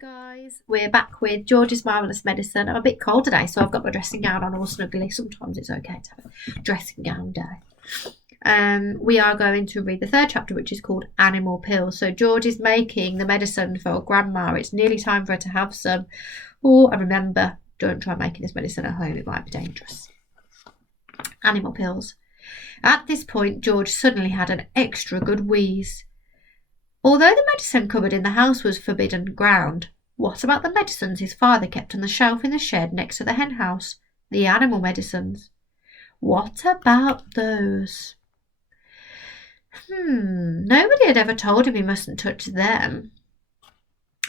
Guys, we're back with George's Marvellous Medicine. I'm a bit cold today, so I've got my dressing gown on all snuggly. Sometimes it's okay to have a dressing gown day. We are going to read the third chapter, which is called Animal Pills. So George is making the medicine for Grandma. It's nearly time for her to have some. Oh, and remember, don't try making this medicine at home. It might be dangerous. Animal Pills. At this point, George suddenly had an extra good wheeze. Although the medicine cupboard in the house was forbidden ground, what about the medicines his father kept on the shelf in the shed next to the hen house? The animal medicines. What about those? Nobody had ever told him he mustn't touch them.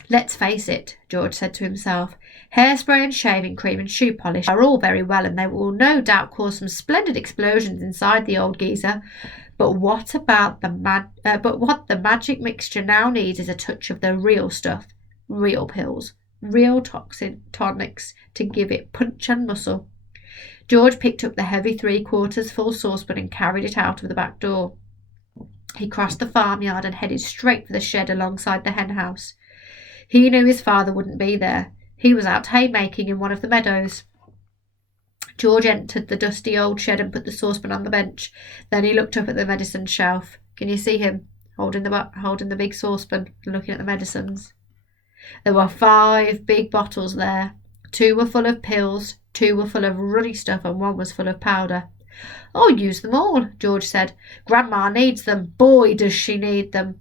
Let's face it, George said to himself. Hairspray and shaving cream and shoe polish are all very well, and they will no doubt cause some splendid explosions inside the old geezer. But what about what the magic mixture now needs is a touch of the real stuff, real pills, real toxin tonics to give it punch and muscle. George picked up the heavy 3/4 full saucepan and carried it out of the back door. He crossed the farmyard and headed straight for the shed alongside the hen house. He knew his father wouldn't be there. He was out haymaking in one of the meadows. George entered the dusty old shed and put the saucepan on the bench. Then he looked up at the medicine shelf. Can you see him holding the big saucepan and looking at the medicines? There were 5 big bottles there. 2 were full of pills, 2 were full of ruddy stuff, and 1 was full of powder. "Oh, use them all," George said. "Grandma needs them. Boy, does she need them."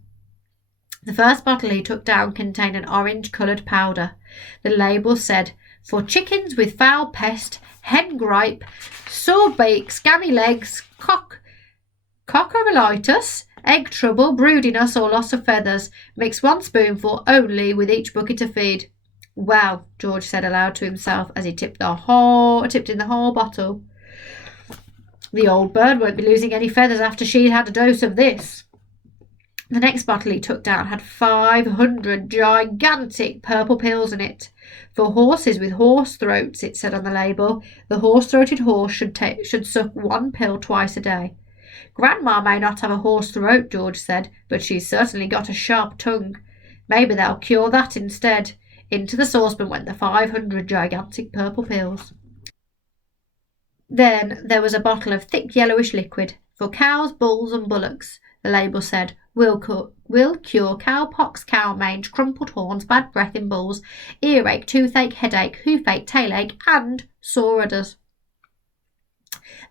The first bottle he took down contained an orange-coloured powder. The label said, "For chickens with foul pest, hen gripe, sore beak, scammy legs, coccolitis, egg trouble, broodiness or loss of feathers. Mix 1 spoonful only with each bucket of feed." "Well," George said aloud to himself as he tipped in the whole bottle, "the old bird won't be losing any feathers after she'd had a dose of this." The next bottle he took down had 500 gigantic purple pills in it. "For horses with horse throats," it said on the label. "The horse-throated horse should suck 1 pill twice a day." "Grandma may not have a horse throat," George said, "but she's certainly got a sharp tongue. Maybe they'll cure that instead." Into the saucepan went the 500 gigantic purple pills. Then there was a bottle of thick yellowish liquid. "For cows, bulls and bullocks," the label said. Will cure cowpox, cow mange, crumpled horns, bad breath in bulls, earache, toothache, headache, hoofrache, tailache, and sore udders."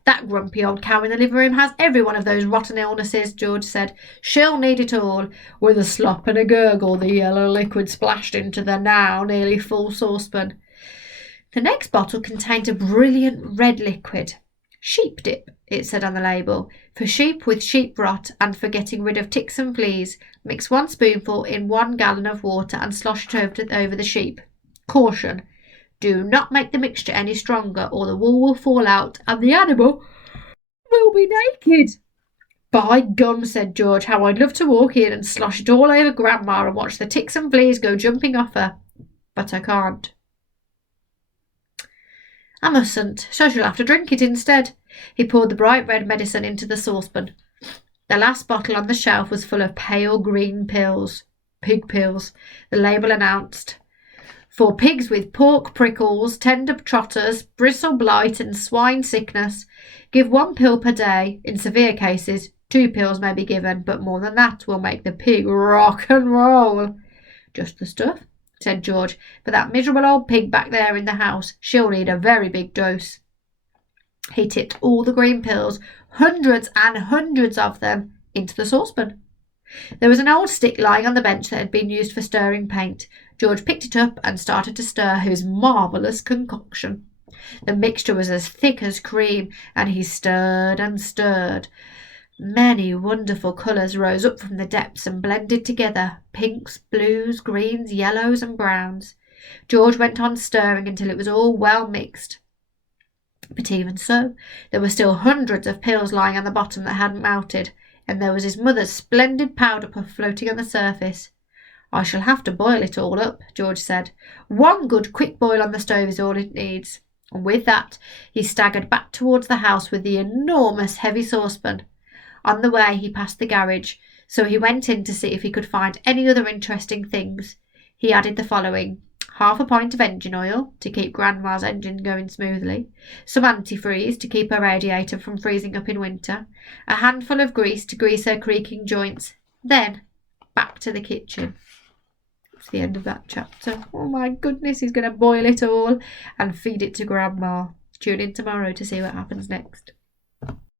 "That grumpy old cow in the living room has every one of those rotten illnesses," George said. "She'll need it all." With a slop and a gurgle, the yellow liquid splashed into the now nearly full saucepan. The next bottle contained a brilliant red liquid. "Sheep dip," it said on the label. "For sheep with sheep rot and for getting rid of ticks and fleas. Mix 1 spoonful in 1 gallon of water and slosh it over the sheep. Caution: do not make the mixture any stronger or the wool will fall out and the animal will be naked." "By gum," said George, "how I'd love to walk in and slosh it all over Grandma and watch the ticks and fleas go jumping off her. But I can't. I mustn't, so she'll have to drink it instead." He poured the bright red medicine into the saucepan. The last bottle on the shelf was full of pale green pills. "Pig pills," the label announced. "For pigs with pork prickles, tender trotters, bristle blight and swine sickness. Give 1 pill per day. In severe cases, 2 pills may be given, but more than that will make the pig rock and roll." "Just the stuff," said George. "For that miserable old pig back there in the house, she'll need a very big dose." He tipped all the green pills, hundreds and hundreds of them, into the saucepan. There was an old stick lying on the bench that had been used for stirring paint. George picked it up and started to stir his marvellous concoction. The mixture was as thick as cream, and he stirred and stirred. Many wonderful colours rose up from the depths and blended together, pinks, blues, greens, yellows and browns. George went on stirring until it was all well mixed. But even so, there were still hundreds of pills lying on the bottom that hadn't melted, and there was his mother's splendid powder puff floating on the surface. "I shall have to boil it all up," George said. "1 good quick boil on the stove is all it needs." And with that, he staggered back towards the house with the enormous heavy saucepan. On the way, he passed the garage, so he went in to see if he could find any other interesting things. He added the following: half a pint of engine oil to keep Grandma's engine going smoothly, some antifreeze to keep her radiator from freezing up in winter, a handful of grease to grease her creaking joints, then back to the kitchen. That's the end of that chapter. Oh my goodness, he's going to boil it all and feed it to Grandma. Tune in tomorrow to see what happens next.